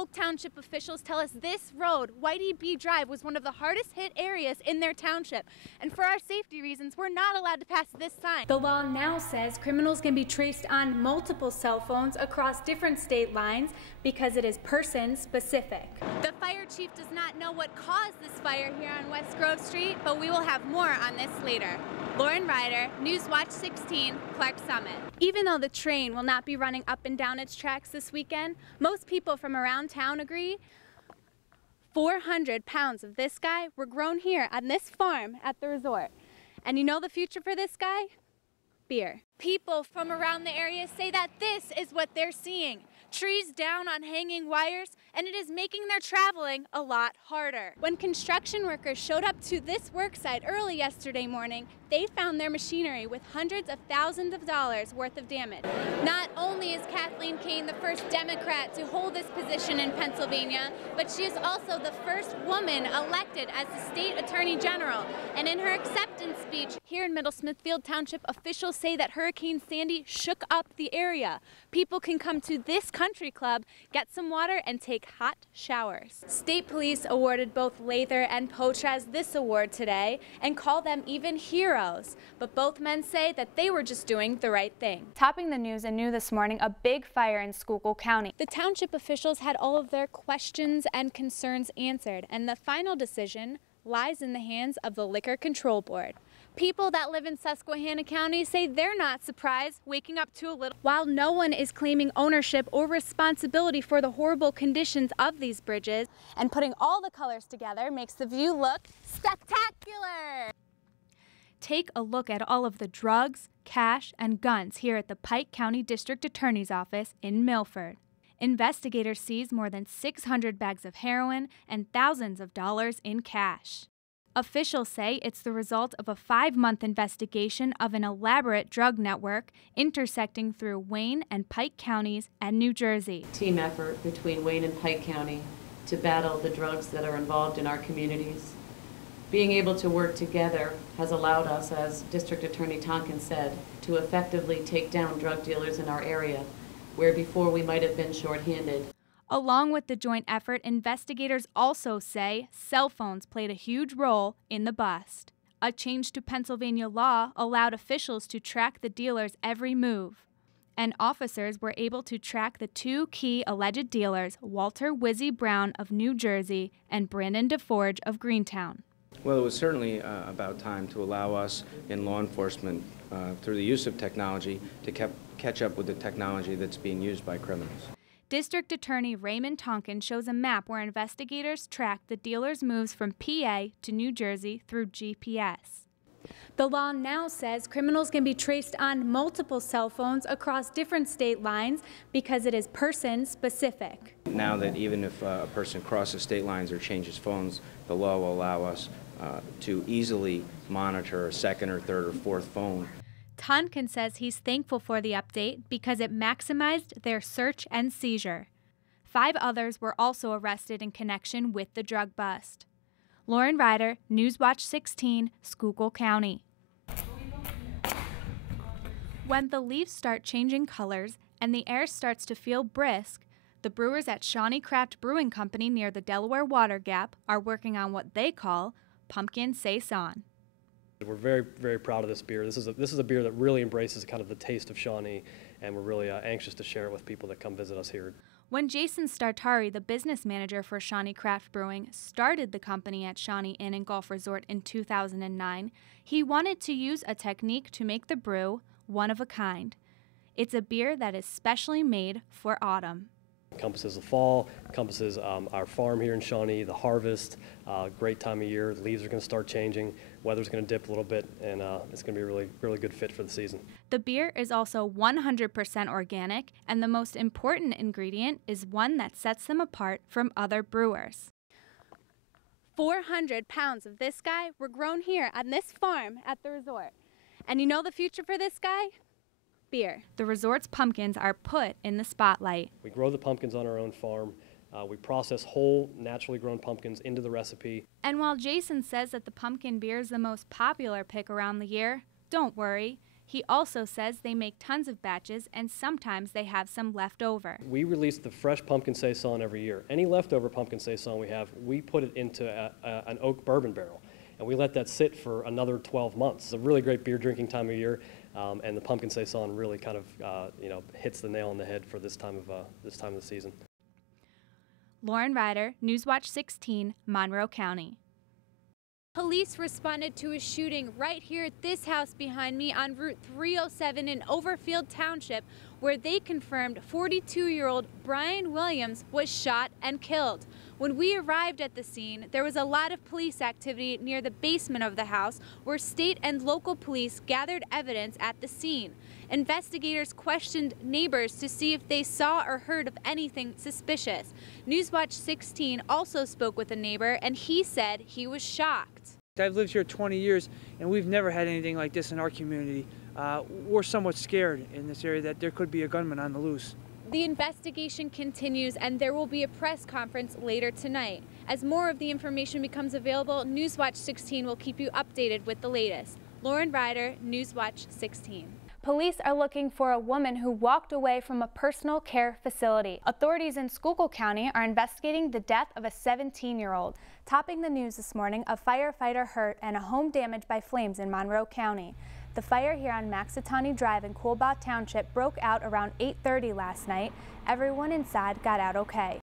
Polk Township officials tell us this road, Whitey B Drive, was one of the hardest hit areas in their township. And for our safety reasons, we're not allowed to pass this sign. The law now says criminals can be traced on multiple cell phones across different state lines because it is person specific. The fire chief does not know what caused this fire here on West Grove Street, but we will have more on this later. Lauren Ryder, Newswatch 16, Clark Summit. Even though the train will not be running up and down its tracks this weekend, most people from around town agree 400 pounds of this guy were grown here on this farm at the resort. And you know the future for this guy? Beer. People from around the area say that this is what they're seeing. Trees down on hanging wires, and it is making their traveling a lot harder. When construction workers showed up to this work site early yesterday morning, they found their machinery with hundreds of thousands of dollars worth of damage. Not only is Kathleen Kane the first Democrat to hold this position in Pennsylvania, but she is also the first woman elected as the state attorney general. And in her acceptance speech here in Middle Smithfield Township, officials say that Hurricane Sandy shook up the area. People can come to this country club, get some water, and take hot showers. State police awarded both Lather and Poitras this award today and call them even heroes. But both men say that they were just doing the right thing. Topping the news and new this morning, a big fire in Schuylkill County. The township officials had all of their questions and concerns answered, and the final decision lies in the hands of the Liquor Control Board. People that live in Susquehanna County say they're not surprised waking up to a little. While no one is claiming ownership or responsibility for the horrible conditions of these bridges, and putting all the colors together makes the view look spectacular. Take a look at all of the drugs, cash, and guns here at the Pike County District Attorney's Office in Milford. Investigators seized more than 600 bags of heroin and thousands of dollars in cash. Officials say it's the result of a 5-month investigation of an elaborate drug network intersecting through Wayne and Pike counties and New Jersey. Team effort between Wayne and Pike County to battle the drugs that are involved in our communities. Being able to work together has allowed us, as District Attorney Tonkin said, to effectively take down drug dealers in our area, where before we might have been shorthanded. Along with the joint effort, investigators also say cell phones played a huge role in the bust. A change to Pennsylvania law allowed officials to track the dealer's every move. And officers were able to track the 2 key alleged dealers, Walter Wizzy Brown of New Jersey and Brandon DeForge of Greentown. Well, it was certainly about time to allow us in law enforcement, through the use of technology, to catch up with the technology that's being used by criminals. District Attorney Raymond Tonkin shows a map where investigators tracked the dealer's moves from PA to New Jersey through GPS. The law now says criminals can be traced on multiple cell phones across different state lines because it is person specific. Now that even if a person crosses state lines or changes phones, the law will allow us to easily monitor a second or third or fourth phone. Tonkin says he's thankful for the update because it maximized their search and seizure. 5 others were also arrested in connection with the drug bust. Lauren Ryder, Newswatch 16, Schuylkill County. When the leaves start changing colors and the air starts to feel brisk, the brewers at Shawnee Craft Brewing Company near the Delaware Water Gap are working on what they call Pumpkin Saison. We're very, very proud of this beer. This is a beer that really embraces kind of the taste of Shawnee, and we're really anxious to share it with people that come visit us here. When Jason Startari, the business manager for Shawnee Craft Brewing, started the company at Shawnee Inn and Golf Resort in 2009, he wanted to use a technique to make the brew one of a kind. It's a beer that is specially made for autumn. Encompasses the fall, encompasses our farm here in Shawnee, the harvest, great time of year. The leaves are going to start changing, weather's going to dip a little bit, and it's going to be a really, really good fit for the season. The beer is also 100% organic, and the most important ingredient is one that sets them apart from other brewers. 400 pounds of this guy were grown here on this farm at the resort. And you know the future for this guy? Beer. The resort's pumpkins are put in the spotlight. We grow the pumpkins on our own farm. We process whole, naturally grown pumpkins into the recipe. And while Jason says that the pumpkin beer is the most popular pick around the year, don't worry. He also says they make tons of batches and sometimes they have some left over. We release the fresh pumpkin saison every year. Any leftover pumpkin saison we have, we put it into an oak bourbon barrel, and we let that sit for another 12 months. It's a really great beer drinking time of year, and the pumpkin saison really kind of hits the nail on the head for this time of the season. Lauren Ryder, Newswatch 16, Monroe County. Police responded to a shooting right here at this house behind me on Route 307 in Overfield Township, where they confirmed 42-year-old Brian Williams was shot and killed. When we arrived at the scene, there was a lot of police activity near the basement of the house, where state and local police gathered evidence at the scene. Investigators questioned neighbors to see if they saw or heard of anything suspicious. Newswatch 16 also spoke with a neighbor, and he said he was shocked. I've lived here 20 years, and we've never had anything like this in our community. We're somewhat scared in this area that there could be a gunman on the loose. The investigation continues, and there will be a press conference later tonight. As more of the information becomes available, Newswatch 16 will keep you updated with the latest. Lauren Ryder, Newswatch 16. Police are looking for a woman who walked away from a personal care facility. Authorities in Schuylkill County are investigating the death of a 17-year-old. Topping the news this morning, a firefighter hurt and a home damaged by flames in Monroe County. The fire here on Maxitani Drive in Coolbaugh Township broke out around 8:30 last night. Everyone inside got out okay.